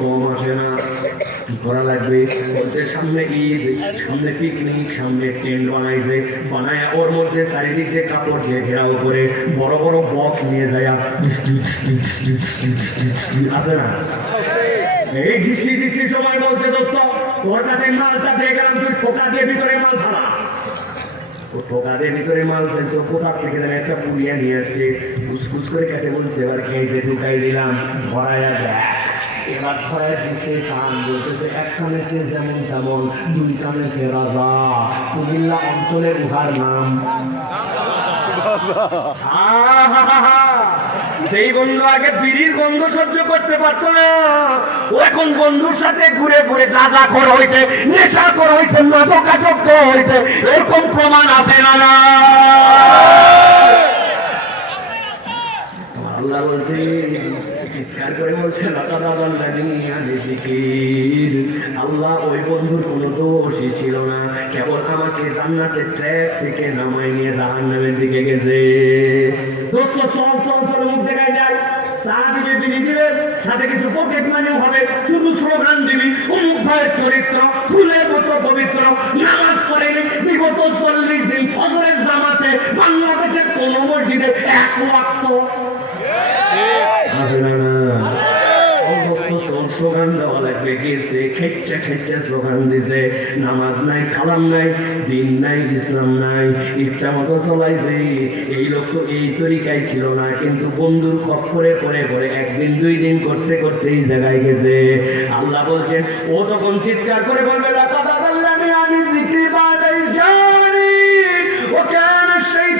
কম আসে না। কি করা লাগবে? বলছে সামনে ঈদ, সামনে পিকনিক, সামনে টেন্ট বানাইছে, বানায় ওর মধ্যে চারিদিক দিয়ে কাপড় দিয়ে ঘেরাও করে বড় বড় বক্স নিয়ে যায়। আছে না? এই ঝিষ্টি ঝিষ্টি সময় বলছে দোস্ত তোর কাছে মালটা দিয়ে গেলাম, তুই ঠোকা দিয়ে ভিতরে মাল ছাড়া। ও ঠোকা দিয়ে ভিতরে মাল ফেলছো, কোথার থেকে যেন একটা পুড়িয়া নিয়ে আসছে, কুচকুচ করে কেটে বলছে এবার খেয়ে ঢুকাই দিলাম, ধরাইয়া দেখ। এবার ধরাই দিছে কান, বলতেছে এক কানেতে যেমন তেমন, দুই কানেতে রাজা। কুমিল্লা অঞ্চলের উহার নাম সেই বন্ধু আগে বিড়ির গন্ধ সহ্য করতে পারতো না, ও এখন বন্ধুর সাথে ঘুরে ঘুরে গাঁজা খোর হয়েছে, নেশা খোর হয়েছে, মাদকাসক্ত হয়েছে। এরকম প্রমাণ আছে না? না, আল্লাহ বলছে, চিৎকার করে বলছে আল্লাহ ওই বন্ধুর কোনো দোষই ছিল না, কেবল আমাকে জান্নাতের ট্র্যাক থেকে নামাই নিয়ে জাহান্নামের দিকে গেছে। দোস্ত চল চল চল, মুখ দেখায় যায়, সারা দিবে বিড়ি দিবে, সাথে কিছু পকেট মানিও হবে, শুধু স্লোগান দিবি অমুক ভাইয়ের চরিত্র ফুলের মতো পবিত্র, নামাজ পড়েনি বিগত 40 দিন, ফজরের জামাতে বাংলাদেশের কোন মসজিদে এক ওয়াক্ত স্লোগান দেওয়া লাগবে, গেছে খেচ্ছে খেচ্ছে স্লোগান দিছে, নামাজ নাই, কালাম নাই, দিন নাই, ইসলাম নাই, ইচ্ছা মতো চলাইছে। এই লোক তো এই তরিকায় ছিল না, কিন্তু বন্ধুর খপ করে পরে পরে একদিন দুই দিন করতে করতে এই জায়গায় গেছে। আল্লাহ বলছেন ও তখন চিৎকার করে বলবে আমি দিতে পারি জানি ও কেন সেই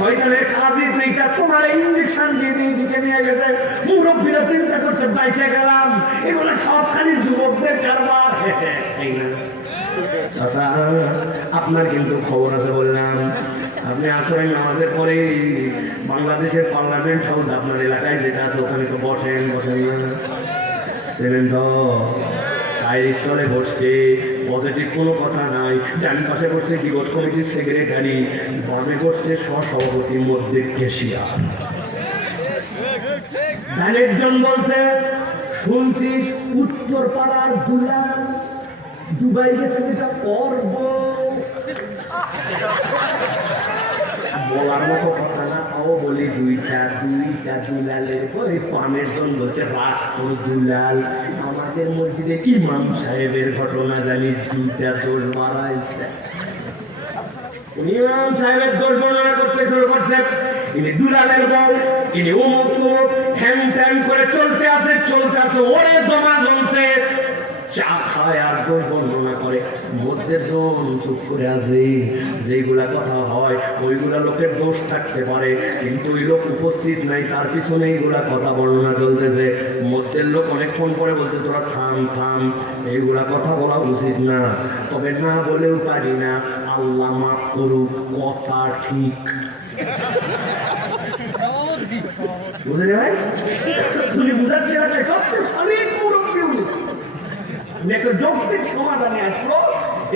শয়তানের কাজে দুইটা তোমার ইঞ্জেকশন দিয়ে দিয়ে দিকে নিয়ে গেছে। মুরব্বীরা চিন্তা করছে বাইচে গেলাম, এগুলো সব খালি যুবকদের কারবার। আপনার কিন্তু খবর আছে বললাম, আপনি আসলে নামাজের পরে বাংলাদেশের পার্লামেন্ট হাউস আপনার এলাকায় যেটা আছে ওখানে তো বসেন বসেন না, সেভেন তো স্টলে বসছে, পজিটিভ কোনো কথা নাই। ডান পাশে বসছে বিগত কমিটির সেক্রেটারি, বামে বসছে সহসভাপতি, মধ্যে কেশিয়ার। একজন বলছে শুনছিস উত্তর পাড়ার দুলাল দুবাই গেছে, যেটা পর্ব বলার মতো কথা না, তাও বলি দুইটা দুলালের পরে পামের জন বলছে রাত তোর দুলাল। আমাদের মসজিদে ইমাম সাহেবের ঘটনা জানি, দুইটা দোষ মারাইছে। ইমাম সাহেবের দোষ বর্ণনা করতে শুরু করছে, ইনি দুলালের বউ, ইনি অমুক তমুক হ্যান ত্যান করে চলতে আছে। ওরে জমা জমছে, চা খায় আর দোষ বর্ণনা করে। মধ্যের জন চুপ করে আছে, যেগুলা কথা হয় ওইগুলা লোকের দোষ থাকতে পারে, কিন্তু ওই লোক উপস্থিত নাই, তার পিছনে এইগুলা কথা বর্ণনা চলতেছে। মধ্যের লোক অনেকক্ষণ পরে বলছে তোরা থাম থাম, এইগুলা কথা বলা উচিত না, তবে না বলেও পারি না, আল্লাহ মাফ করুক, কথা ঠিক। বুঝলে ভাই, তুমি বুঝাচ্ছি সবচেয়ে স্বামীর মুরব্বী একটা যৌক্তিক সমাধানে আসলো,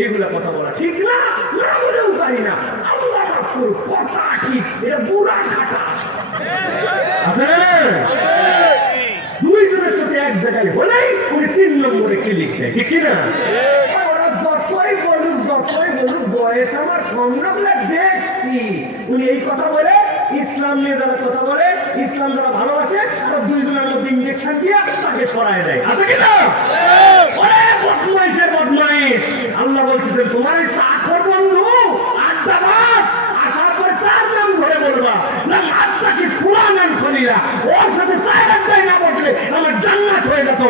এইগুলা কথা বলা ঠিক না, না বলেও পারি না, আল্লাহ মাফ করুক, কথা ঠিক। এটা বুড়া খাটা আছে না, দুইজনের সাথে এক জায়গায় হলেই উনি 3 নম্বরে ক্লিক দেয়, ঠিক কিনা? ওরা যতই বলুক বয়স আমার কম না বলে দেখছি, উনি এই কথা বলে ইসলাম নিয়ে যারা কথা বলে, ইসলাম যারা ভালোবাসে, আর দুইজনের মধ্যে ইঞ্জেকশন দিয়ে তাকে সরাই দেয়, আছে কিনা? বদমাইশ আল্লাহ বলতেছেন তোমার এই চাকর বন্ধু আড্ডাবাজ আসার পরে তার নাম ধরে বলবা না, আড্ডা কি ফুলান খলিলা, ওর সাথে চায়ের আড্ডায় না বসলে আমার জান্নাত হয়ে যেত।